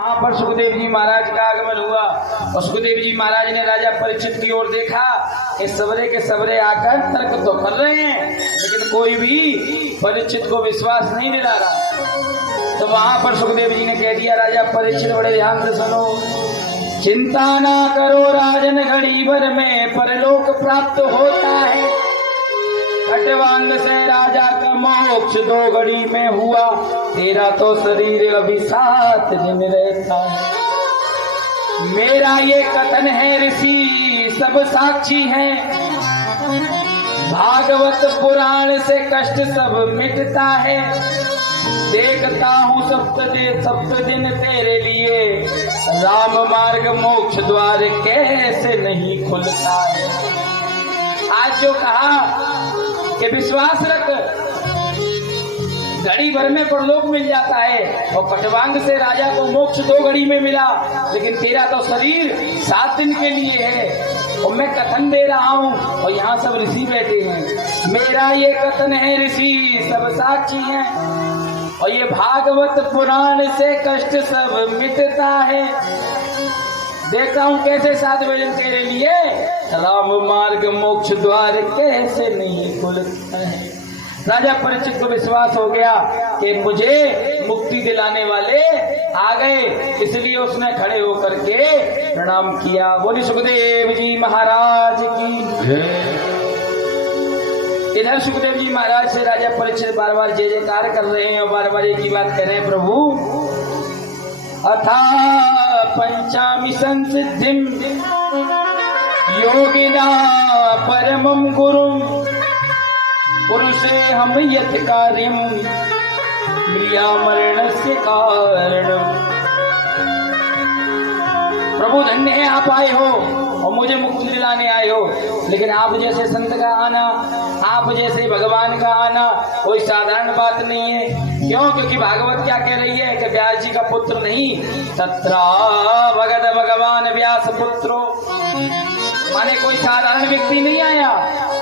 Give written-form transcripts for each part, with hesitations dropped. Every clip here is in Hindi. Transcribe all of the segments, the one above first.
वहां पर सुखदेव जी महाराज का आगमन हुआ और सुखदेव जी महाराज ने राजा परीक्षित की ओर देखा कि सबरे के सबरे आकर तर्क तो कर रहे हैं, लेकिन कोई भी परीक्षित को विश्वास नहीं दिला रहा। तो वहां पर सुखदेव जी ने कह दिया, राजा परीक्षित बड़े ध्यान से सुनो, चिंता ना करो राजन, घड़ी भर में परलोक प्राप्त होता है। खटवांग से राजा का मोक्ष 2 घड़ी में हुआ, तेरा तो शरीर अभी 7 दिन रहता है। मेरा ये कथन है ऋषि सब साक्षी हैं, भागवत पुराण से कष्ट सब मिटता है। देखता हूँ सप्त दिन तेरे लिए, राम मार्ग मोक्ष द्वार कैसे नहीं खुलता है। आज जो कहा कि विश्वास रख, घड़ी भर में परलोक मिल जाता है, और खटवांग से राजा को मोक्ष 2 घड़ी में मिला, लेकिन तेरा तो शरीर 7 दिन के लिए है। और मैं कथन दे रहा हूँ और यहाँ सब ऋषि बैठे हैं। मेरा ये कथन है ऋषि सब साक्षी हैं, और ये भागवत पुराण से कष्ट सब मिटता है। देखता हूँ कैसे 7 दिन तेरे लिए, राम मार्ग मोक्ष द्वार कैसे नहीं खुलता है। राजा परीक्षित को विश्वास हो गया कि मुझे मुक्ति दिलाने वाले आ गए, इसलिए उसने खड़े होकर के प्रणाम किया। बोली सुखदेव जी महाराज की। इधर सुखदेव जी महाराज से राजा परीक्षित बार बार जय जयकार कर रहे हैं और बार बार एक ही बात कर रहे हैं, प्रभु अथा पंचामी संसिद्धिम योगिना परमं गुरुम पुरुषे हम यथ कार्यम मरणस्य कारणम। प्रभु धन्य है आप आए हो और मुझे मुक्ति दिलाने आए हो, लेकिन आप जैसे संत का आना, आप जैसे भगवान का आना कोई साधारण बात नहीं है। क्यों? क्योंकि भागवत क्या कह रही है कि व्यास जी का पुत्र नहीं, तत्रा भगत भगवान व्यास पुत्रो, माने कोई साधारण व्यक्ति नहीं आया।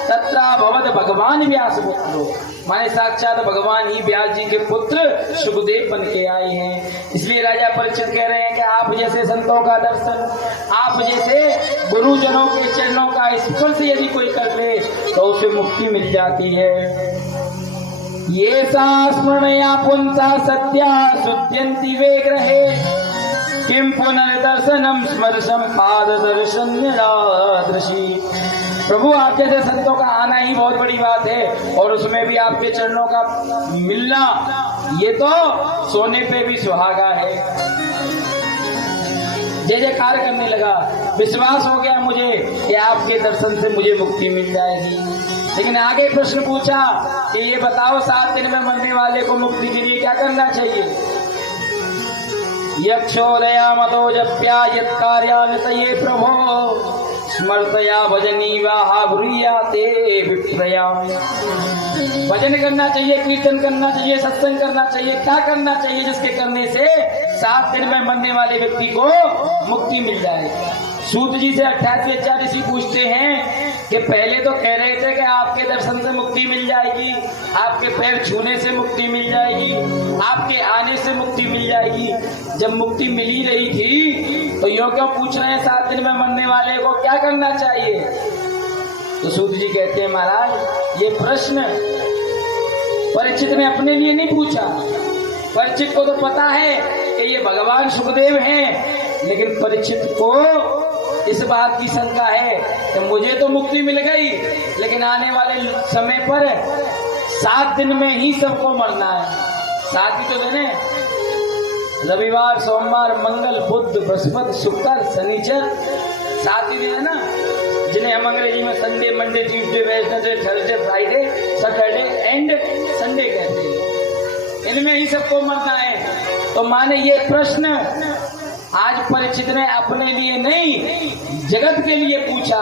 तत्रा भवत भगवान व्यास पुत्रो, माने साक्षात भगवान ही व्यास जी के पुत्र सुखदेव बन के आए हैं। इसलिए राजा परीक्षित कह रहे हैं कि आप जैसे संतों का दर्शन, आप जैसे गुरुजनों के चरणों का स्पर्श यदि कोई कर ले तो उसे मुक्ति मिल जाती है। ये स्मरणया पुंसा सत्या शुद्ध्यन्ति वे ग्रहे, किम पुनर्दर्शनम स्मर्शम पाद दर्शन निरादृशी। प्रभु आप जैसे संतों का आना ही बहुत बड़ी बात है, और उसमें भी आपके चरणों का मिलना ये तो सोने पे भी सुहागा है। जय जयकार करने लगा, विश्वास हो गया मुझे कि आपके दर्शन से मुझे मुक्ति मिल जाएगी। लेकिन आगे प्रश्न पूछा कि ये बताओ 7 दिन में मरने वाले को मुक्ति के लिए क्या करना चाहिए। यक्षोदया मतो जप्या यत् कार्यान्वितये प्रभो स्मर्तया भजनी वाहा ब्रूयाते विप्रया। भजन करना चाहिए, कीर्तन करना चाहिए, सत्संग करना चाहिए। क्या करना चाहिए जिसके करने से 7 दिन में मरने वाले व्यक्ति को मुक्ति मिल जाए। सूत जी से 88 ऋषि पूछते हैं कि पहले तो कह रहे थे कि आपके दर्शन से मुक्ति मिल जाएगी, आपके पैर छूने से मुक्ति मिल जाएगी, आपके आने से मुक्ति मिल जाएगी। जब मुक्ति मिल ही रही थी तो यो क्यों पूछ रहे हैं 7 दिन में मरने वाले को क्या करना चाहिए। तो सूत जी कहते हैं, महाराज ये प्रश्न परीक्षित ने अपने लिए नहीं पूछा। परीक्षित को तो पता है कि ये भगवान सुखदेव हैं, लेकिन परीक्षित को इस बात की शंका है कि मुझे तो मुक्ति मिल गई, लेकिन आने वाले समय पर 7 दिन में ही सबको मरना है। 7 ही तो दिन है, रविवार सोमवार मंगल बुध बृहस्पति शुक्र शनिचर, 7 ही दिन है ना, जिन्हें हम अंग्रेजी में Sunday Monday Tuesday Wednesday Thursday Friday Saturday and Sunday कहते हैं। इनमें ही सबको मरना है। तो माने ये प्रश्न आज परीक्षित ने अपने लिए नहीं जगत के लिए पूछा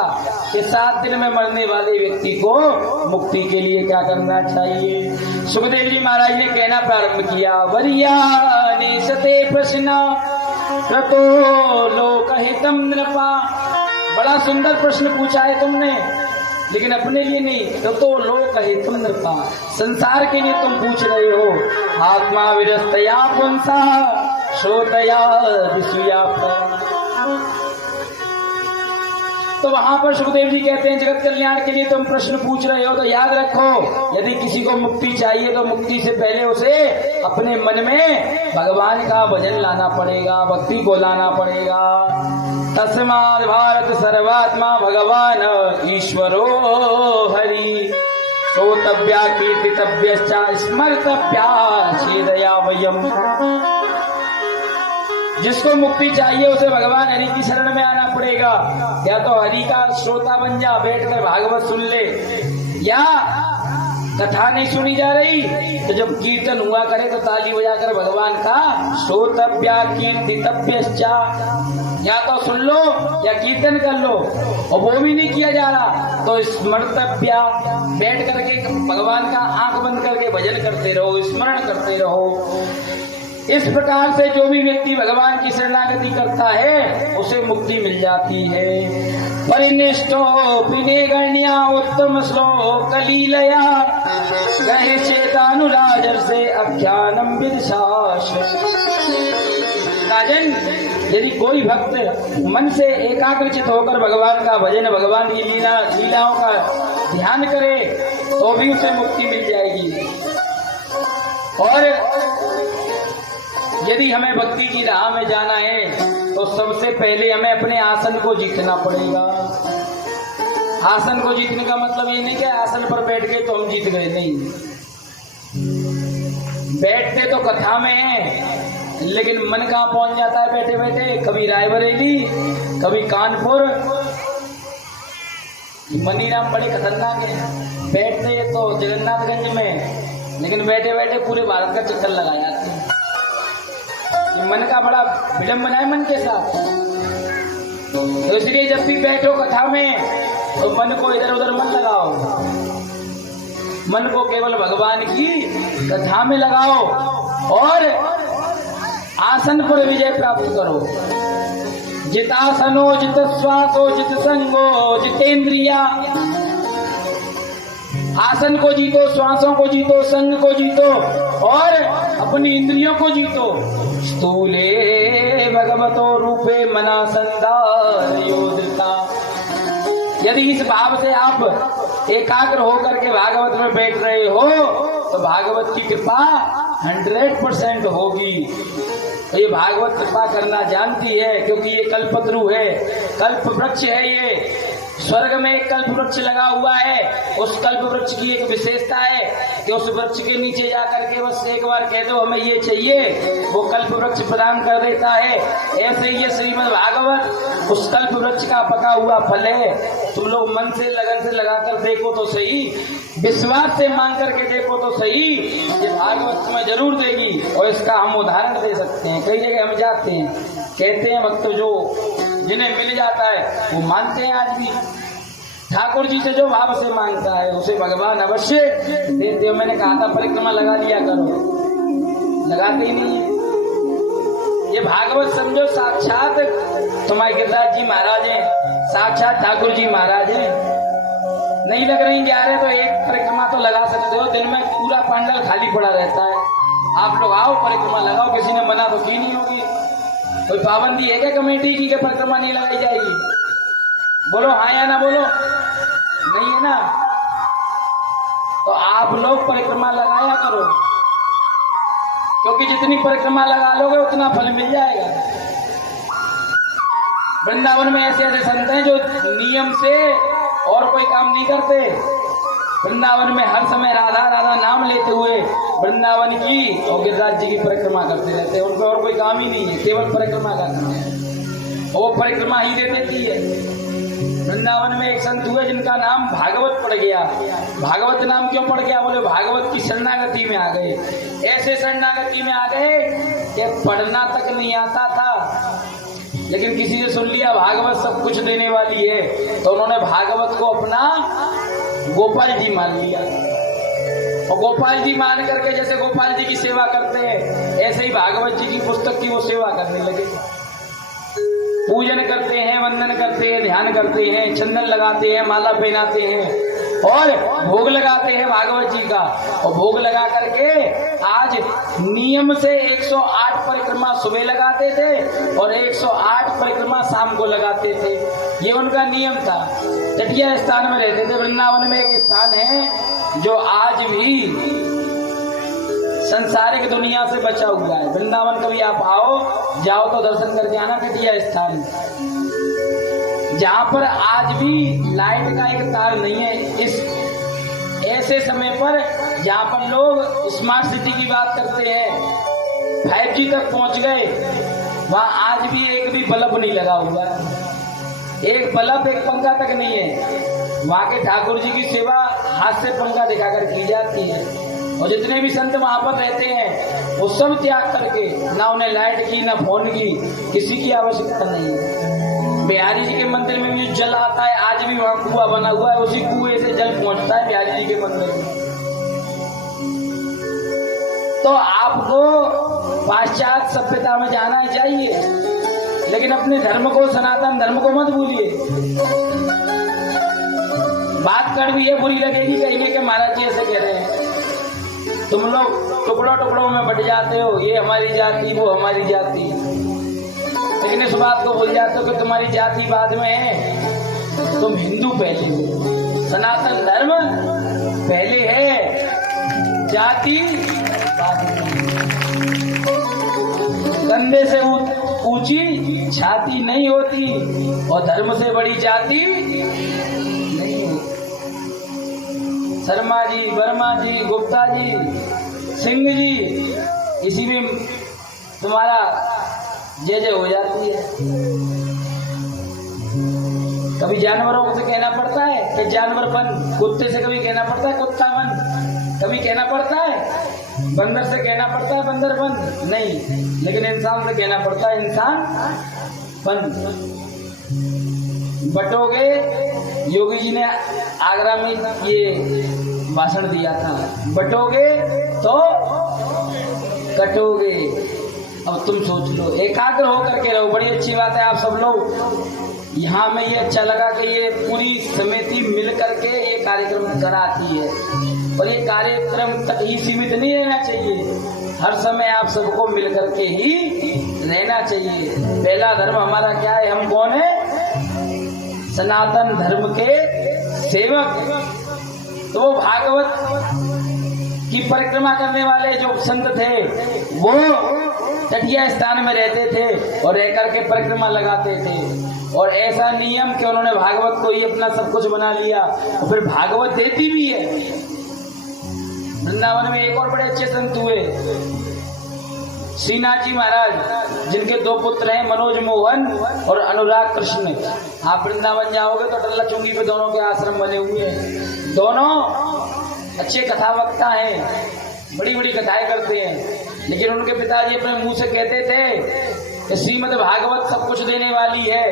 कि 7 दिन में मरने वाले व्यक्ति को मुक्ति के लिए क्या करना चाहिए। सुखदेव जी महाराज ने कहना प्रारंभ किया, वरियानि सते प्रश्न क्रतो लोकहितम नृपा। बड़ा सुंदर प्रश्न पूछा है तुमने, लेकिन अपने लिए नहीं। तो लोकहितम नृपा, संसार के लिए तुम पूछ रहे हो। आत्मा विरस्तया पुंसा श्रोतया दिशुया। तो वहां पर सुखदेव जी कहते हैं जगत कल्याण के लिए तुम प्रश्न पूछ रहे हो तो याद रखो, यदि किसी को मुक्ति चाहिए तो मुक्ति से पहले उसे अपने मन में भगवान का भजन लाना पड़ेगा, भक्ति को लाना पड़ेगा। तस्माद् भारत सर्वात्मा भगवान ईश्वरो हरि, श्रोतव्या कीर्तितव्यश्च स्मर्तव्या छेदया वयम्। जिसको मुक्ति चाहिए उसे भगवान हरि की शरण में आना पड़ेगा। या तो हरि का श्रोता बन जा, बैठकर भागवत सुन ले, या कथा नहीं सुनी जा रही तो जब कीर्तन हुआ करे तो ताली बजाकर भगवान का श्रोतव्या कीर्तितव्यश्च, या तो सुन लो या कीर्तन कर लो, और वो भी नहीं किया जा रहा तो स्मर्तव्या, बैठ करके भगवान का आंख बंद करके भजन करते रहो, स्मरण करते रहो। इस प्रकार से जो भी व्यक्ति भगवान की शरणागति करता है उसे मुक्ति मिल जाती है। परिनिष्ठो विनेगण्या उत्तम श्लोक लीलया, गहे चेतानुराजर से अख्यानम विदशास। राजन, यदि कोई भक्त मन से एकाग्रचित होकर भगवान का भजन, भगवान की लीलाओं का ध्यान करे तो भी उसे मुक्ति मिल जाएगी। और यदि हमें भक्ति की राह में जाना है तो सबसे पहले हमें अपने आसन को जीतना पड़ेगा। आसन को जीतने का मतलब ये नहीं कि आसन पर बैठ के तो हम जीत गए, नहीं। बैठते तो कथा में है, लेकिन मन कहाँ पहुंच जाता है बैठे बैठे, कभी रायबरेली, कभी कानपुर। मनीराम बड़े खतरनाक है, बैठते तो जगन्नाथगंज में, लेकिन बैठे बैठे पूरे भारत का चक्कर लगा जाते हैं। मन का बड़ा विलंबन है मन के साथ। तो इसलिए जब भी बैठो कथा में तो मन को इधर उधर मत लगाओ, मन को केवल भगवान की कथा में लगाओ और आसन पर विजय प्राप्त करो। जितासनो जित श्वासो जित संगो जितेंद्रिया। आसन को जीतो, श्वासों को जीतो, संग को जीतो और अपनी इंद्रियों को जीतो। स्थूले भगवतो रूपे मना संदार योद्धा। यदि इस भाव से आप एकाग्र होकर के भागवत में बैठ रहे हो तो भागवत की कृपा 100% होगी। तो ये भागवत कृपा करना जानती है, क्योंकि ये कल्पतरु है, कल्प वृक्ष है। ये स्वर्ग में एक कल्प वृक्ष लगा हुआ है। उस कल्प वृक्ष की एक विशेषता है कि उस वृक्ष के नीचे जाकर के बस एक बार कह दो हमें ये चाहिए, वो कल्प वृक्ष प्रदान कर देता है। ऐसे ये श्रीमद् भागवत उस कल्प वृक्ष का पका हुआ फल है। तुम लोग मन से लगन से लगाकर देखो तो सही, विश्वास से मांग करके देखो तो सही, ये भागवत तुम्हें जरूर देगी। और इसका हम उदाहरण दे सकते हैं। कई जगह हम जाते हैं, कहते हैं भक्त जो जिन्हें मिल जाता है वो मानते हैं। आज भी ठाकुर जी से जो भाव से मांगता है उसे भगवान अवश्य देते हो। मैंने कहा था परिक्रमा लगा लिया करो, लगाते ही नहीं है। ये भागवत समझो साक्षात तुम्हारे गिरिराज जी महाराज हैं, साक्षात ठाकुर जी महाराज हैं। नहीं लग रही 11 तो एक परिक्रमा तो लगा सकते हो। दिन में पूरा पंडाल खाली पड़ा रहता है। आप लोग आओ परिक्रमा लगाओ, किसी ने मना तो की नहीं होगी। कोई पाबंदी है क्या कमेटी की कि परिक्रमा नहीं लगाई जाएगी? बोलो हाँ या ना बोलो, नहीं है ना। तो आप लोग परिक्रमा लगाया करो, क्योंकि जितनी परिक्रमा लगा लोगे उतना फल मिल जाएगा। वृंदावन में ऐसे ऐसे संत हैं जो नियम से और कोई काम नहीं करते। वृंदावन में हर समय राधा राधा नाम लेते हुए वृंदावन की और गिरिराज जी की परिक्रमा करते रहते हैं। उनको और कोई काम ही नहीं है, केवल परिक्रमा करना है। वो परिक्रमा ही दे देती है। वृंदावन में एक संत हुए जिनका नाम भागवत पड़ गया। भागवत नाम क्यों पड़ गया? बोले भागवत की शरणागति में आ गए। ऐसे शरणागति में आ गए कि पढ़ना तक नहीं आता था, लेकिन किसी ने सुन लिया भागवत सब कुछ देने वाली है, तो उन्होंने भागवत को अपना गोपाल जी मान लिया। और गोपाल जी मान करके जैसे गोपाल जी की सेवा करते हैं, ऐसे ही भागवत जी की पुस्तक की वो सेवा करने लगे। पूजन करते हैं, वंदन करते हैं, ध्यान करते हैं, चंदन लगाते हैं, माला पहनाते हैं, और भोग लगाते हैं भागवत जी का। और भोग लगा करके आज नियम से 108 परिक्रमा सुबह लगाते थे और 108 परिक्रमा शाम को लगाते थे। ये उनका नियम था। तटिया स्थान में रहते थे। वृंदावन में एक स्थान है जो आज भी संसारिक दुनिया से बचा हुआ है। वृंदावन कभी आप जाओ तो दर्शन करके आना। तटिया स्थान जहाँ पर आज भी लाइट का एक तार नहीं है। इस ऐसे समय पर जहाँ पर लोग स्मार्ट सिटी की बात करते हैं, 5G तक पहुँच गए, वहाँ आज भी एक भी बल्ब नहीं लगा हुआ है। एक बल्ब, एक पंखा तक नहीं है। वहाँ के ठाकुर जी की सेवा हाथ से पंखा दिखाकर की जाती है। और जितने भी संत वहाँ पर रहते हैं वो सब त्याग करके, ना उन्हें लाइट की ना फोन की किसी की आवश्यकता नहीं है। बिहारी जी के मंदिर में भी जल आता है, आज भी वहाँ कुआं बना हुआ है, उसी कुएं से जल पहुंचता है बिहारी जी के मंदिर में। तो आपको पाश्चात्य सभ्यता में जाना चाहिए, लेकिन अपने धर्म को, सनातन धर्म को मत भूलिए। बात कड़वी है, बुरी लगेगी, कहेंगे कि महाराज जी ऐसे कह रहे हैं। तुम लोग टुकड़ों टुकड़ों में बट जाते हो, ये हमारी जाति वो हमारी जाति, लेकिन इस बात को भूल जाते हो कि तुम्हारी जाति बाद में है, तुम हिंदू पहले हो, सनातन धर्म पहले है, जाति बाद में। कंधे से ऊंची छाती नहीं होती और धर्म से बड़ी जाति नहीं होती। शर्मा जी, वर्मा जी, गुप्ता जी, सिंह जी, इसी में तुम्हारा जय जय हो जाती है। कभी जानवरों से कहना पड़ता है कि जानवर बन, कुत्ते से कभी कहना पड़ता है कुत्ता बन, कभी कहना पड़ता है बंदर से कहना पड़ता है बंदर बन, नहीं, लेकिन इंसान से कहना पड़ता है इंसान बन। बटोगे, योगी जी ने आगरा में ये भाषण दिया था, बटोगे तो कटोगे। अब तुम सोच लो, एकाग्र होकर के रहो। बड़ी अच्छी बात है, आप सब लोग यहाँ में ये अच्छा लगा कि ये पूरी समिति मिल करके ये कार्यक्रम कराती है। और ये कार्यक्रम तक ही सीमित नहीं रहना चाहिए, हर समय आप सबको मिल करके ही रहना चाहिए। पहला धर्म हमारा क्या है, हम कौन है, सनातन धर्म के सेवक। तो वो भागवत की परिक्रमा करने वाले जो संत थे वो तटिया स्थान में रहते थे और रह करके परिक्रमा लगाते थे। और ऐसा नियम कि उन्होंने भागवत को ही अपना सब कुछ बना लिया और फिर भागवत देती भी है। वृंदावन में एक और बड़े अच्छे संत हुए, श्रीनाथ जी महाराज, जिनके 2 पुत्र हैं, मनोज मोहन और अनुराग कृष्ण। आप वृंदावन जाओगे तो टल्ला चुंगी पे दोनों के आश्रम बने हुए हैं। दोनों अच्छे कथा वक्ता हैं, बड़ी बड़ी कथाएं करते हैं। लेकिन उनके पिताजी अपने मुंह से कहते थे, श्रीमद् भागवत सब कुछ देने वाली है,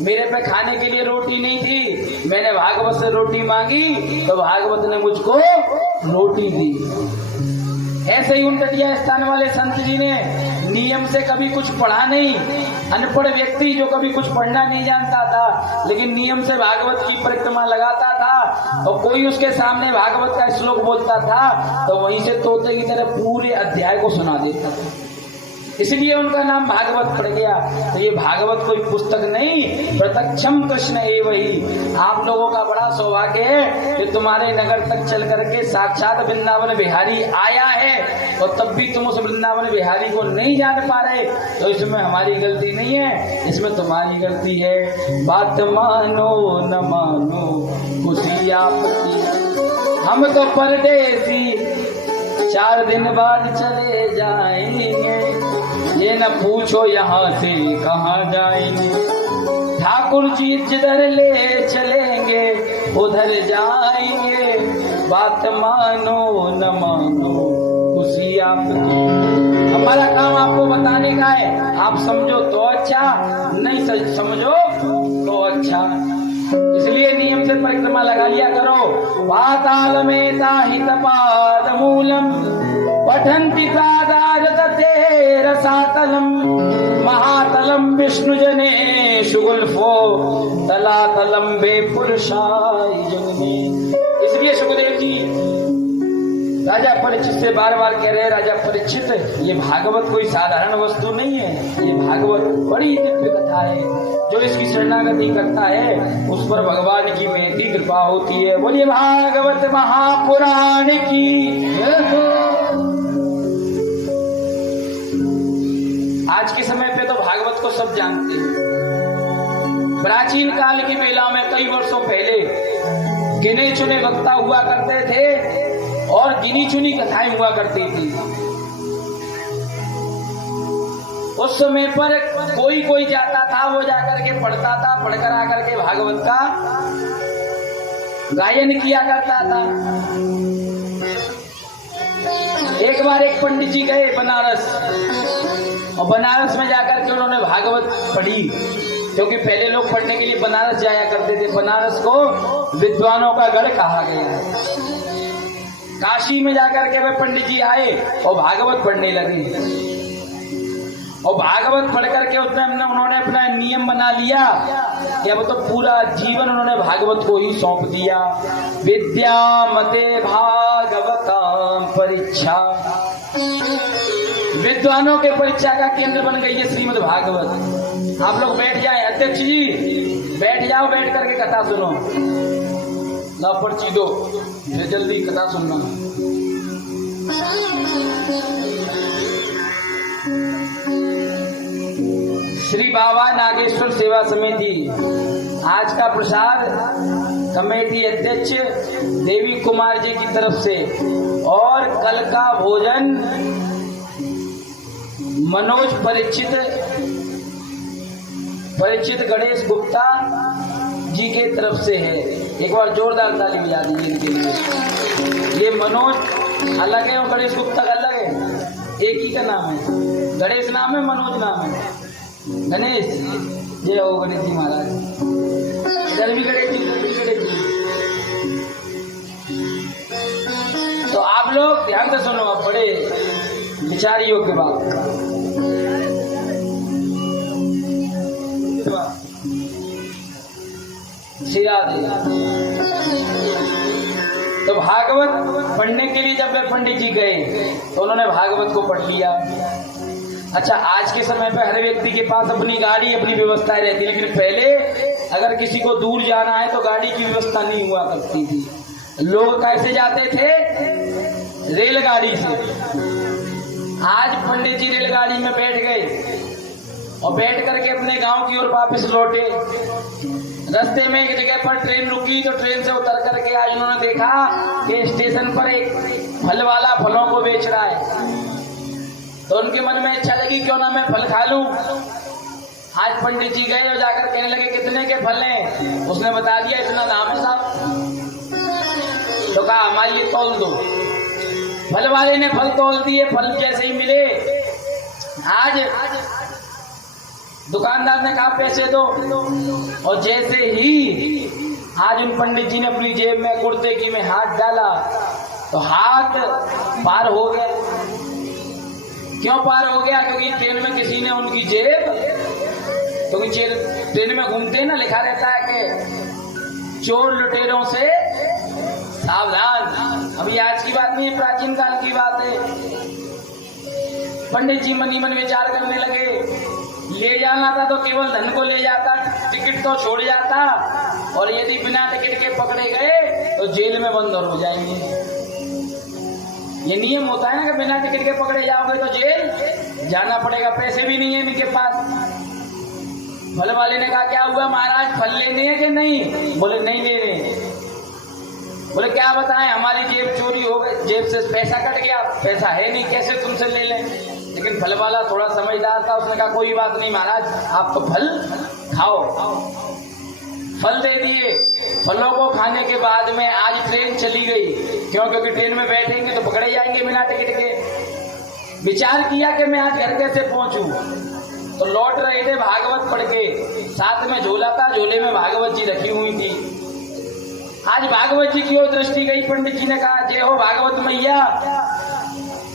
मेरे पे खाने के लिए रोटी नहीं थी, मैंने भागवत से रोटी मांगी तो भागवत ने मुझको रोटी दी। ऐसे ही उन तटिया स्थान वाले संत जी ने नियम से कभी कुछ पढ़ा नहीं। अनपढ़ व्यक्ति जो कभी कुछ पढ़ना नहीं जानता था, लेकिन नियम से भागवत की परिक्रमा लगाता था और कोई उसके सामने भागवत का श्लोक बोलता था तो वहीं से तोते की तरह पूरे अध्याय को सुना देता था। इसलिए उनका नाम भागवत पड़ गया। तो ये भागवत कोई पुस्तक नहीं, प्रत्यक्षम कृष्ण एव ही। आप लोगों का बड़ा सौभाग्य है कि तुम्हारे नगर तक चल करके साक्षात वृंदावन बिहारी आया है और तब भी तुम उस वृंदावन बिहारी को नहीं जान पा रहे। तो इसमें हमारी गलती नहीं है, इसमें तुम्हारी गलती है। बात मानो न मानो खुशी आपकी, हम तो परदेसी 4 दिन बाद चले जाएंगे, ये न पूछो यहाँ से कहाँ जाएंगे। ठाकुर जी जिधर ले चलेंगे उधर जाएंगे, बात मानो न मानो खुशी आपकी। हमारा काम आपको बताने का है, आप समझो तो अच्छा, नहीं समझो तो अच्छा। इसलिए नियम से परिक्रमा लगा लिया करो। पाताल में ताहित पाद मूलम पठन्ति प्रादारते रसातलम, महातलम विष्णु जने शुगुल्फो तलातलम बे पुरुषाय जगने। इसलिए सुखदेव जी राजा परीक्षित से बार बार कह रहे हैं, राजा परीक्षित ये भागवत कोई साधारण वस्तु नहीं है, ये भागवत बड़ी दिव्य कथा है। जो इसकी शरणागति करता है उस पर भगवान की महती कृपा होती है। बोलिए भागवत महापुराण की। आज के समय पे तो भागवत को सब जानते हैं। प्राचीन काल की बेला में कई वर्षों पहले गिने चुने वक्ता हुआ करते थे और गिनी चुनी कथाएं हुआ करती थी। उस समय पर कोई जाता था, वो जाकर के पढ़ता था, पढ़कर आकर के भागवत का गायन किया करता था। एक बार एक पंडित जी गए बनारस, और बनारस में जाकर के उन्होंने भागवत पढ़ी, क्योंकि पहले लोग पढ़ने के लिए बनारस जाया करते थे। बनारस को विद्वानों का गढ़ कहा गया है। काशी में जाकर के वे पंडित जी आए और भागवत पढ़ने लगे, और भागवत पढ़ करके उसमें उन्होंने अपना नियम बना लिया कि अब तो पूरा जीवन उन्होंने भागवत को ही सौंप दिया। विद्या मते भागवताम परीक्षा, विद्वानों के परीक्षा का केंद्र बन गई है श्रीमद् भागवत। आप लोग बैठ जाए, अध्यक्ष जी बैठ जाओ, बैठ करके कथा सुनो। ला पर्ची दो, जल्दी कथा सुनना। श्री बाबा नागेश्वर सेवा समिति आज का प्रसाद कमेटी अध्यक्ष देवी कुमार जी की तरफ से, और कल का भोजन मनोज परीक्षित गणेश गुप्ता जी के तरफ से है। एक बार जोरदार ताली बजा दीजिए इनके लिए। ये मनोज अलग है और गणेश गुप्ता अलग है, एक ही का नाम है। गणेश नाम है, मनोज नाम है। गणेश जय हो गणेश जी महाराज। इधर भी गणेश जी, इधर भी गणेश जी। तो आप लोग ध्यान से सुनो, आप बड़े विचार योग्य बात। तो भागवत पढ़ने के लिए जब वे पंडित जी गए तो उन्होंने भागवत को पढ़ लिया। अच्छा, आज के समय पे हर व्यक्ति के पास अपनी गाड़ी, अपनी व्यवस्था रहती है, लेकिन पहले अगर किसी को दूर जाना है तो गाड़ी की व्यवस्था नहीं हुआ करती थी। लोग कैसे जाते थे? रेलगाड़ी से। आज पंडित जी रेलगाड़ी में बैठ गए और बैठ करके अपने गांव की ओर वापस लौटे। रास्ते में एक जगह पर ट्रेन रुकी तो ट्रेन से उतर करके आज उन्होंने देखा कि स्टेशन पर एक फल वाला फलों को बेच रहा है। तो उनके मन में इच्छा लगी क्यों ना मैं फल खा लूं। आज पंडित जी गए और जाकर कहने लगे कितने के फल हैं? उसने बता दिया इतना दाम है साहब। तो कहा हमारे लिए तौल दो। फल वाले ने फल तौल दिए। फल जैसे ही मिले, आज दुकानदार ने कहा पैसे दो, और जैसे ही आज उन पंडित जी ने अपनी जेब में कुर्ते की में हाथ डाला तो हाथ पार हो गया। क्यों पार हो गया? क्योंकि ट्रेन में किसी ने उनकी जेब, क्योंकि ट्रेन में घूमते हैं ना, लिखा रहता है कि चोर लुटेरों से सावधान। अभी आज की बात नहीं है, प्राचीन काल की बात है। पंडित जी मनी मन विचार करने लगे, ले जाना था तो केवल धन को ले जाता, टिकट तो छोड़ जाता, और यदि बिना टिकट के पकड़े गए तो जेल में बंद और हो जाएंगे। ये नियम होता है ना कि बिना टिकट के पकड़े जाओगे तो जेल जाना पड़ेगा। पैसे भी नहीं है इनके पास। फल वाले ने कहा क्या हुआ महाराज, फल लेने हैं कि नहीं? बोले नहीं लेने। बोले क्या बताएं, हमारी जेब चोरी हो गई, जेब से पैसा कट गया, पैसा है नहीं, कैसे तुमसे ले लें? लेकिन फल वाला थोड़ा समझदार था, उसने कहा कोई बात नहीं महाराज, आप तो फल खाओ। फल दे दिए। फलों को खाने के बाद में आज ट्रेन चली गई। क्यों? क्योंकि ट्रेन में बैठेंगे तो पकड़े जाएंगे बिना टिकट के। विचार किया कि मैं आज घर कैसे पहुंचूं, तो लौट रहे थे भागवत पढ़ के, साथ में झोला था, झोले में भागवत जी रखी हुई थी। आज भागवत जी की ओर दृष्टि गई। पंडित जी ने कहा जय हो भागवत मैया,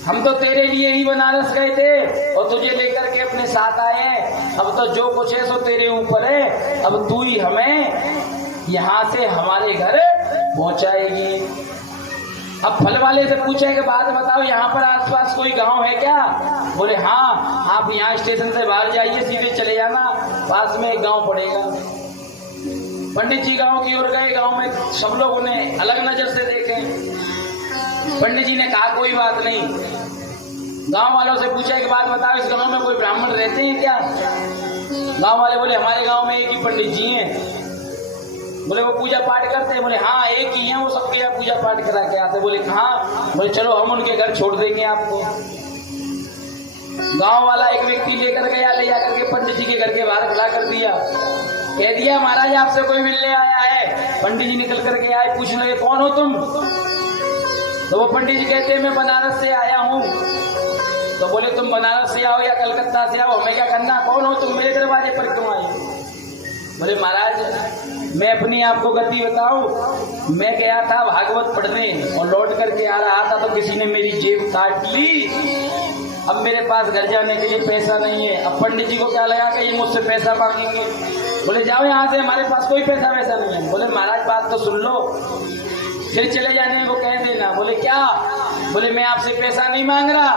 हम तो तेरे लिए ही बनारस गए थे और तुझे लेकर के अपने साथ आए हैं। अब तो जो कुछ है सो तेरे ऊपर है, अब तू ही हमें यहाँ से हमारे घर पहुंचाएगी। अब फल वाले से पूछे कि बात बताओ, यहाँ पर आसपास कोई गांव है क्या? बोले हाँ, आप यहाँ स्टेशन से बाहर जाइए, सीधे चले जाना, पास में एक गांव पड़ेगा। पंडित जी गांव की ओर गए। गांव में सब लोग उन्हें अलग नजर से देखे। पंडित जी ने कहा कोई बात नहीं। गांव वालों से पूछा कि बात बताओ, इस गांव में कोई ब्राह्मण रहते हैं क्या? गांव वाले बोले हमारे गांव में एक ही पंडित जी हैं। बोले वो पूजा पाठ करते हैं? बोले हाँ, एक ही हैं, वो सबके यहाँ पूजा पाठ करा के आते। बोले कहाँ? बोले चलो हम उनके घर छोड़ देंगे आपको। गांव वाला एक व्यक्ति लेकर गया, ले जाकर के पंडित जी के घर के बाहर खड़ा कर दिया। कह दिया महाराज आपसे कोई मिलने आया है। पंडित जी निकल करके आए, पूछने लगे कौन हो तुम? तो वो पंडित जी कहते हैं मैं बनारस से आया हूँ। तो बोले तुम बनारस से आओ या कलकत्ता से आओ, हमें क्या करना? कौन हो तुम, मेरे दरवाजे पर क्यों आए? बोले महाराज मैं अपनी आपको गति बताऊं, मैं गया था भागवत पढ़ने और लौट करके आ रहा था तो किसी ने मेरी जेब काट ली। अब मेरे पास घर जाने के लिए पैसा नहीं है। अब पंडित जी को क्या लगा कि ये मुझसे पैसा मांगेंगे। बोले जाओ यहाँ से, हमारे पास कोई पैसा वैसा नहीं है। बोले महाराज बात तो सुन लो, फिर चले जाने को कह देना। बोले क्या? बोले मैं आपसे पैसा नहीं मांग रहा,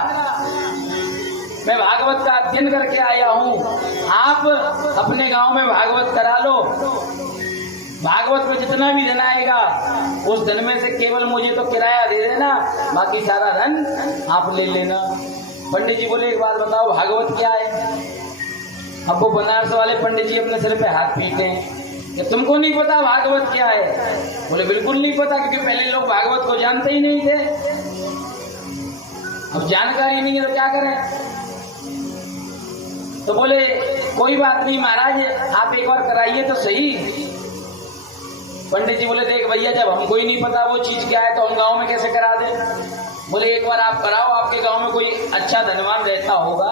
मैं भागवत का अध्ययन करके आया हूँ, आप अपने गांव में भागवत करा लो। भागवत में जितना भी धन आएगा उस धन में से केवल मुझे तो किराया दे देना, बाकी सारा धन आप ले लेना। पंडित जी बोले एक बात बताओ भागवत क्या है? अब वो बनारस वाले पंडित जी अपने सिर पे हाथ पीटे कि तुमको नहीं पता भागवत क्या है? बोले बिल्कुल नहीं पता, क्योंकि पहले लोग भागवत को जानते ही नहीं थे। अब जानकारी नहीं है तो क्या करें? तो बोले कोई बात नहीं महाराज, आप एक बार कराइए तो सही। पंडित जी बोले देख भैया, जब हमको ही नहीं पता वो चीज क्या है तो हम गांव में कैसे करा दें? बोले एक बार आप कराओ, आपके गांव में कोई अच्छा धनवान रहता होगा।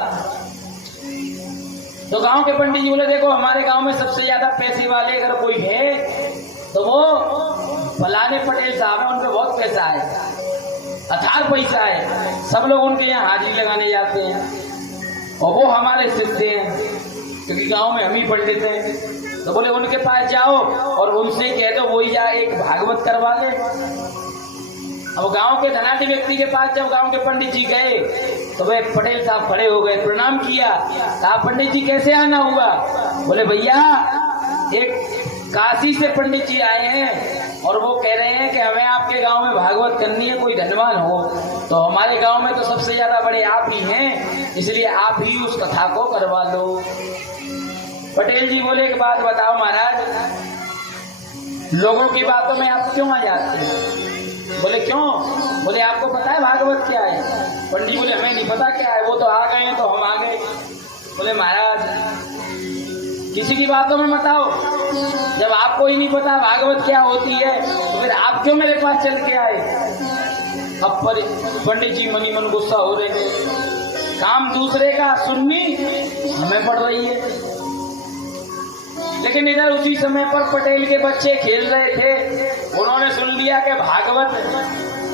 तो गांव के पंडित जी बोले देखो हमारे गांव में सबसे ज्यादा पैसे वाले अगर कोई है तो वो फलाने पटेल साहब है, उनपे बहुत पैसा है, अथार पैसा है, सब लोग उनके यहाँ हाजिरी लगाने जाते हैं और वो हमारे शिष्य हैं, क्योंकि गांव में हम ही पंडित हैं। तो बोले उनके पास जाओ और उनसे कह दो वही जा एक भागवत करवा ले। अब गांव के धनाढ्य व्यक्ति के पास जब गांव के पंडित जी गए तो वे पटेल साहब खड़े हो गए, प्रणाम किया। कहा पंडित जी कैसे आना हुआ? बोले भैया एक काशी से पंडित जी आए हैं और वो कह रहे हैं कि हमें आपके गांव में भागवत करनी है, कोई धनवान हो तो। हमारे गांव में तो सबसे ज्यादा बड़े आप ही हैं, इसलिए आप ही उस कथा को करवा लो। पटेल जी बोले एक बात बताओ महाराज, लोगों की बातों में आप क्यों आ जाते हैं? बोले क्यों? बोले आपको पता है भागवत क्या है? पंडित बोले हमें नहीं पता क्या है, वो तो आ गए हैं तो हम आ गए। बोले महाराज किसी की बातों में मत आओ, जब आपको ही नहीं पता भागवत क्या होती है तो फिर आप क्यों मेरे पास चल के आए? अब पंडित जी मनी मन गुस्सा हो रहे थे, काम दूसरे का सुननी हमें पड़ रही है। लेकिन इधर उसी समय पर पटेल के बच्चे खेल रहे थे, उन्होंने सुन लिया कि भागवत,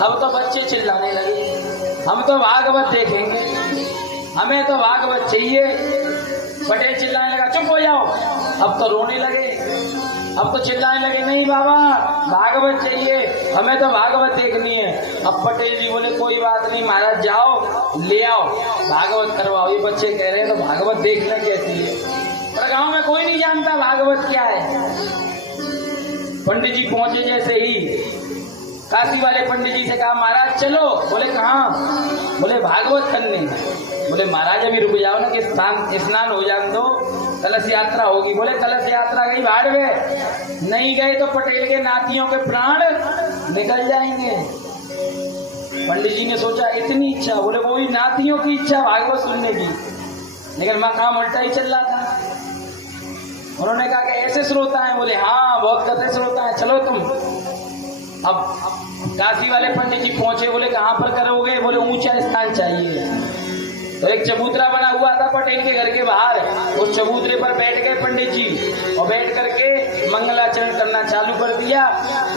अब तो बच्चे चिल्लाने लगे हम तो भागवत देखेंगे, हमें तो भागवत चाहिए। पटेल चिल्लाने लगा चुप हो जाओ, अब तो रोने लगे, अब तो चिल्लाने लगे नहीं बाबा भागवत चाहिए, हमें तो भागवत देखनी है। अब पटेल जी बोले कोई बात नहीं महाराज, जाओ ले आओ भागवत करवाओ। ये बच्चे कह रहे हैं तो भागवत देखना कैसी है, पर गांव में कोई नहीं जानता भागवत क्या है। पंडित जी पहुंचे जैसे ही काशी वाले पंडित जी से कहा महाराज चलो। बोले कहाँ? बोले भागवत करने। बोले महाराज अभी रुक जाओ ना कि स्नान हो जाने दो, कलश यात्रा होगी। बोले कलश यात्रा गई भाड़ में, नहीं गए तो पटेल के नातियों के प्राण निकल जाएंगे। पंडित जी ने सोचा इतनी इच्छा, बोले वही नातियों की इच्छा भागवत सुनने की, लेकिन वहां काम उल्टा ही चल रहा था। उन्होंने कहा कि ऐसे श्रोता है? बोले हाँ बहुत कथे श्रोता है, चलो तुम। अब काशी वाले पंडित जी पहुंचे, बोले कहाँ पर करोगे? बोले ऊंचा स्थान चाहिए। तो एक चबूतरा बना हुआ था पटेल के घर के बाहर, उस चबूतरे पर बैठ गए पंडित जी और बैठ करके मंगलाचरण करना चालू कर दिया।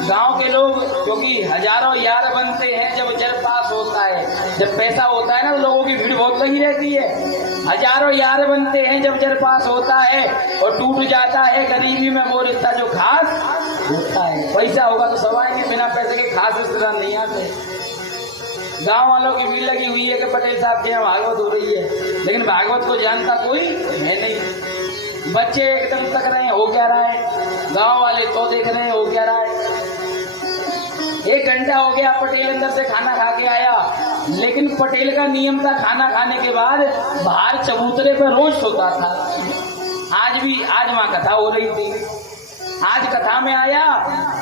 गांव के लोग, क्योंकि हजारों यार बनते हैं जब जल पास होता है, जब पैसा होता है ना तो लोगों की भीड़ बहुत लगी रहती है। हजारों यार बनते हैं जब जल पास होता है और टूट जाता है गरीबी में वो रिश्ता जो खास होता है। पैसा होगा तो सब आएंगे, बिना पैसे के खास रिश्तेदार नहीं आते। गांव वालों की भीड़ लगी हुई है कि पटेल साहब के यहाँ भागवत हो रही है, लेकिन भागवत को जानता कोई है नहीं। बच्चे एकदम तक रहे हैं हो क्या रहा है, गांव वाले तो देख रहे हैं हो क्या रहा है। 1 घंटा हो गया, पटेल अंदर से खाना खा के आया, लेकिन पटेल का नियम था खाना खाने के बाद बाहर चबूतरे पर रोज सोता था। आज वहां कथा हो रही थी, आज कथा में आया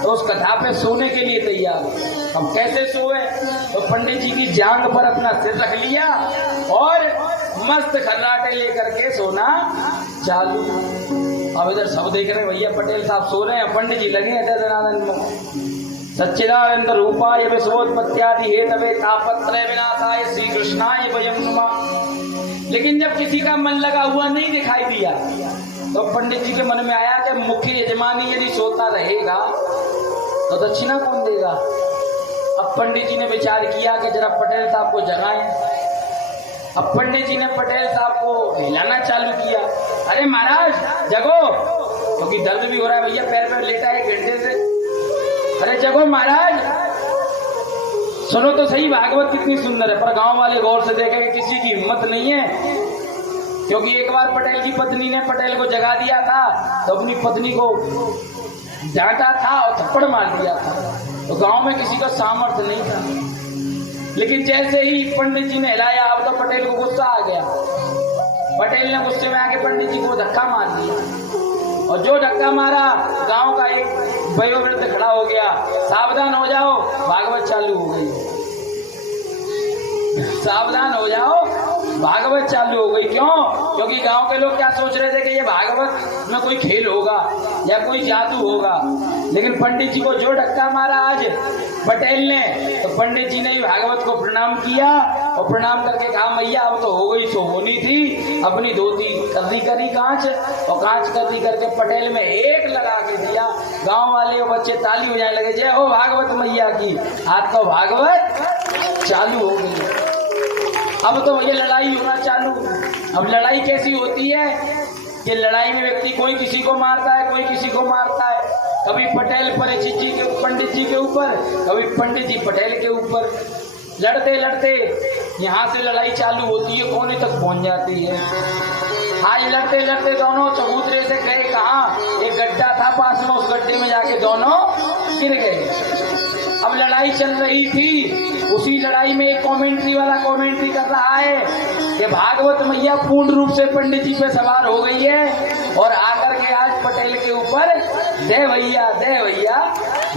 तो उस कथा पे सोने के लिए तैयार। अब कैसे सोए, तो पंडित जी की जांग पर अपना सिर रख लिया और मस्त खर्राटे लेकर के सोना चालू। अब इधर सब देख रहे हैं भैया पटेल साहब सो रहे हैं, पंडित जी लगे हैं सच्चिदानंद रूपाय विश्वोत्पत्त्यादि हेतवे तापत्रय विनाशाय श्री कृष्णाय वयं नमः। लेकिन जब किसी का मन लगा हुआ नहीं दिखाई दिया तो पंडित जी के मन में आया कि मुख्य यजमानी यदि सोता रहेगा तो दक्षिणा कौन देगा। अब पंडित जी ने विचार किया कि जरा पटेल साहब को जगाएं। अब पंडित जी ने पटेल साहब को हिलाना चालू किया, अरे महाराज जगो, क्योंकि दर्द भी हो रहा है भैया, पैर पैर लेटा है 1 घंटे से। अरे जगो महाराज, सुनो तो सही भागवत कितनी सुंदर है। पर गांव वाले गौर से देखे कि किसी की हिम्मत नहीं है, क्योंकि एक बार पटेल की पत्नी ने पटेल को जगा दिया था तो अपनी पत्नी को डांटा था और थप्पड़ मार दिया था, तो गांव में किसी का सामर्थ्य नहीं था। लेकिन जैसे ही पंडित जी ने हिलाया, अब तो पटेल को गुस्सा आ गया। पटेल ने गुस्से में आके पंडित जी को धक्का मार दिया, और जो धक्का मारा गांव का एक वयोवृद्ध खड़ा हो गया, सावधान हो जाओ भागवत चालू हो गई, सावधान हो जाओ भागवत चालू हो गई। क्यों? क्योंकि गांव के लोग क्या सोच रहे थे कि ये भागवत में कोई खेल होगा या कोई जादू होगा। लेकिन पंडित जी को जो धक्का मारा आज पटेल ने, तो पंडित जी ने भी भागवत को प्रणाम किया और प्रणाम करके कहा मैया अब तो हो गई सो होनी थी। अपनी धोती करी कांच, और कांच करी करके पटेल में एक लगा के दिया। गांव वाले और बच्चे ताली बजाने लगे, जय हो भागवत मैया की। आज तो भागवत चालू हो गई। अब तो ये लड़ाई होना चालू। अब लड़ाई कैसी होती है कि लड़ाई में व्यक्ति कोई किसी को मारता है, कोई किसी को मारता है। कभी पटेल परिचित जी के पंडित जी के ऊपर, कभी पंडित जी पटेल के ऊपर। लड़ते लड़ते यहाँ से लड़ाई चालू होती है, कोने तक पहुंच जाती है। आज लड़ते लड़ते दोनों चबूतरे से गए कहाँ, एक गड्ढा था पास में, उस गड्ढे में जाके दोनों गिर गए। अब लड़ाई चल रही थी, उसी लड़ाई में एक कमेंट्री वाला कमेंट्री कर रहा है कि भागवत मैया पूर्ण रूप से पंडित जी पे सवार हो गई है और आकर के आज पटेल के ऊपर दे भैया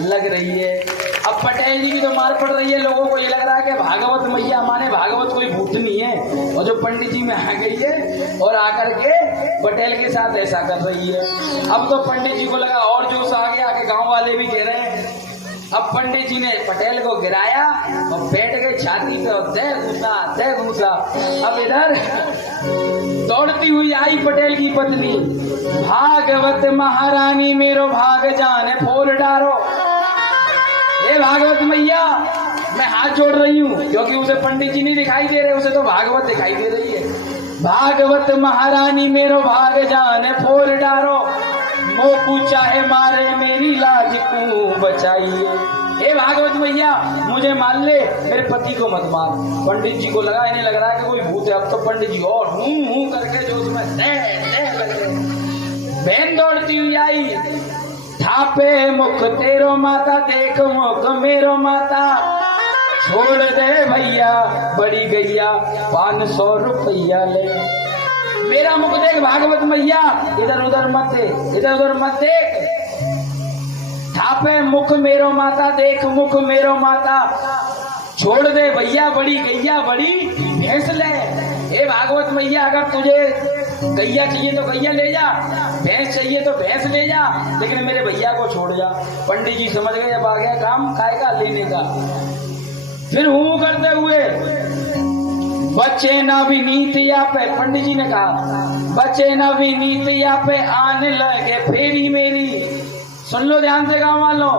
लग रही है। अब पटेल जी की तो मार पड़ रही है, लोगों को ये लग रहा है कि भागवत मैया माने भागवत कोई भूतनी है और जो पंडित जी में आ गई है और आकर के पटेल के साथ ऐसा कर रही है। अब तो पंडित जी को लगा और जोश आ गया कि गांव वाले भी कह रहे हैं। अब पंडित जी ने पटेल को गिराया और बैठ गए छाती पे और दे घूसा। अब इधर दौड़ती हुई आई पटेल की पत्नी, भागवत महारानी मेरो भाग जाने फोड़ डारो। हे भागवत मैया, मैं हाथ जोड़ रही हूँ, क्योंकि उसे पंडित जी नहीं दिखाई दे रहे, उसे तो भागवत दिखाई दे रही है। भागवत महारानी मेरो भाग जाने फोड़ डारो, मोकू चाहे मारे मेरी लाज तू बचाइए। हे भागवत मैया, मुझे मार ले, मेरे पति को मत मार। पंडित जी को लगा, इन्हें लग रहा है कि कोई भूत है। अब तो पंडित जी और हूं करके जो उसमें लग रहे। बहन दौड़ती हुई आई, थापे मुख तेरो माता, देख मुख मेरो माता, छोड़ दे भैया बड़ी गैया 500 रुपया ले। मेरा मुख देख भागवत मैया, इधर उधर मत देख, इधर उधर मत देख। थापे मुख मेरो माता, देख मुख मेरो माता, छोड़ दे भैया बड़ी गैया बड़ी भैंस ले। हे भागवत मैया, अगर तुझे गैया चाहिए तो गैया ले जा, भैंस चाहिए तो भैंस ले जा, लेकिन मेरे भैया को छोड़ जा। पंडित जी समझ गए अब आ गया काम काय का लेने का। फिर हूं करते हुए बच्चे न विनीत या पे, पंडित जी ने कहा बच्चे न विनीत या पे आने लगे फेरी मेरी। सुन लो ध्यान से गांव वालों,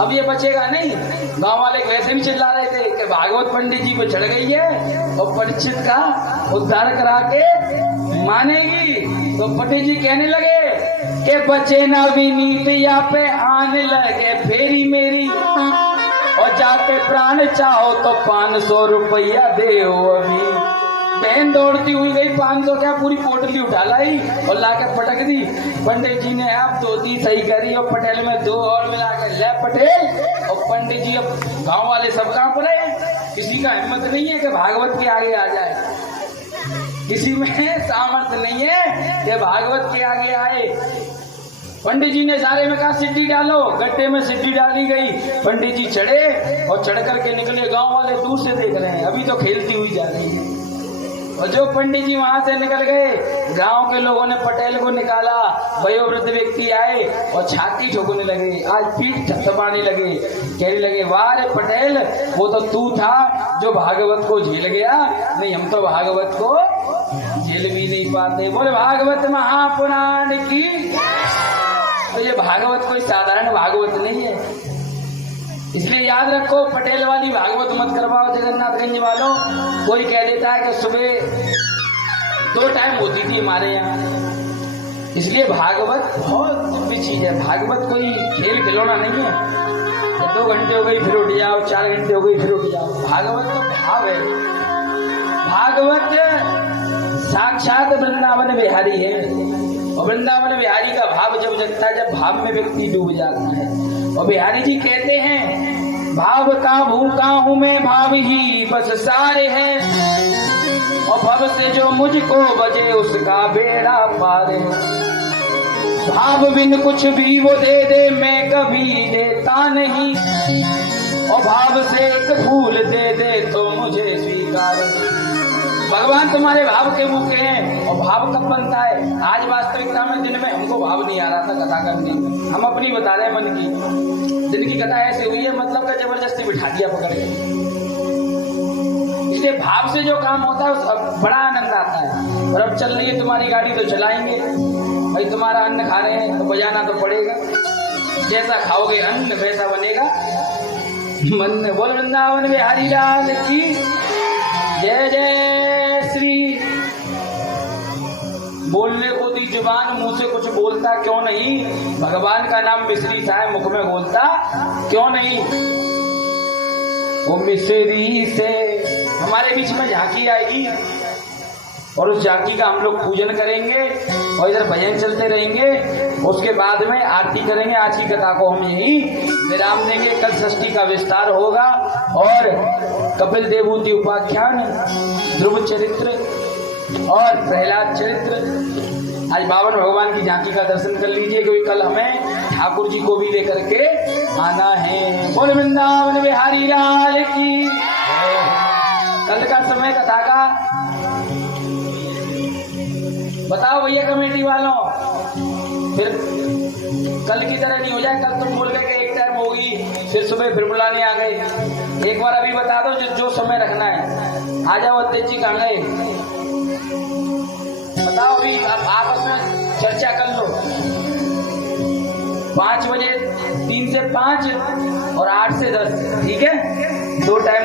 अब ये बचेगा नहीं। गांव वाले वैसे भी चिल्ला रहे थे कि भागवत पंडित जी को चढ़ गई है और परीक्षित का उद्धार करा के मानेगी। तो पंडित जी कहने लगे कि बच्चे न विनीत या पे आने लगे फेरी मेरी, और जाते प्राण चाहो तो 500 रुपया दे अभी। बहन दौड़ती हुई गई, 500 क्या पूरी पोटली उठा लाई और लाके पटक दी। पंडित जी ने आप धोती सही करी और पटेल में 2 और मिला के ले पटेल। और पंडित जी अब गांव वाले सब कहां पर है, किसी का हिम्मत नहीं है कि भागवत के आगे आ जाए, किसी में सामर्थ्य नहीं है कि भागवत के आगे आए। पंडित जी ने सारे में कहा सिड्डी डालो, गड्ढे में सिड्डी डाली गई। पंडित जी चढ़े और चढ़ करके निकले। गांव वाले दूर से देख रहे हैं, अभी तो खेलती हुई जा रही है। और जो पंडित जी वहां से निकल गए, गांव के लोगों ने पटेल को निकाला। वयोवृद्ध व्यक्ति आए और छाती ठोकने लगे, आज पीठ थपथपाने लगे, कहने लगे वाह रे पटेल, वो तो तू था जो भागवत को झेल गया, नहीं हम तो भागवत को झेल भी नहीं पाते। बोले भागवत महापुराण की। तो ये भागवत कोई साधारण भागवत नहीं है, इसलिए याद रखो पटेल वाली भागवत मत करवाओ जगन्नाथगंज वालों। कोई कह देता है कि सुबह 2 टाइम होती थी हमारे यहाँ, इसलिए भागवत बहुत दिव्य चीज है। भागवत कोई खेल खिलौना नहीं है, 2 घंटे हो गई फिर उठ जाओ, 4 घंटे हो गई फिर उठ जाओ। भागवत तो भाव है, भागवत साक्षात वृंदावन बिहारी है। और वृंदावन बिहारी का भाव जब जगता है, जब भाव में व्यक्ति डूब जाता है। और बिहारी जी कहते हैं भाव का भूखा हूं मैं, भाव ही बस सारे है, और भव से जो मुझको बजे उसका बेड़ा पार है। भाव बिन कुछ भी वो दे दे मैं कभी देता नहीं, और भाव से एक फूल दे दे तो मुझे स्वीकार है। भगवान तुम्हारे भाव के भूखे हैं। और भाव कब बनता है? आज वास्तविकता में दिन में हमको भाव नहीं आ रहा था कथा करने, हम अपनी बता रहे मन की। दिन की कथा ऐसे हुई है, मतलब का जबरदस्ती बिठा दिया पकड़ के। इसलिए भाव से जो काम होता है उस बड़ा आनंद आता है। और अब चल रही है तुम्हारी गाड़ी तो चलाएंगे भाई, तुम्हारा अन्न खा रहे हैं तो बजाना तो पड़ेगा, जैसा खाओगे अन्न वैसा बनेगा मन में। बोल वृंदावन बिहारी लाल की जय जय श्री। बोलने को दी जुबान, मुंह से कुछ बोलता क्यों नहीं? भगवान का नाम मिश्री था, मुख में बोलता क्यों नहीं? वो मिश्री से हमारे बीच में झांकी आएगी और उस झांकी का हम लोग पूजन करेंगे और इधर भजन चलते रहेंगे। उसके बाद में आरती करेंगे। आज की कथा को हम यही विराम देंगे। कल षष्ठी का विस्तार होगा और कपिल देवहूति उपाख्यान, ध्रुव चरित्र और प्रहलाद चरित्र। आज 52 भगवान की झांकी का दर्शन कर लीजिए, क्योंकि कल हमें ठाकुर जी को भी लेकर के आना है। बोल वृंदावन बिहारी लाल की। कल का समय कथा का बताओ भैया कमेटी वालों, फिर कल की तरह नहीं हो जाए। कल तुम बोल के एक टाइम होगी, फिर सुबह फिर बुलाने आ गए। एक बार अभी बता दो जो समय रखना है। आ जाओ अध्यक्ष जी, कहाँ गए बताओ। अभी आपस में चर्चा कर लो। 5 बजे 3 से 5 और 8 से 10, ठीक है? 2 टाइम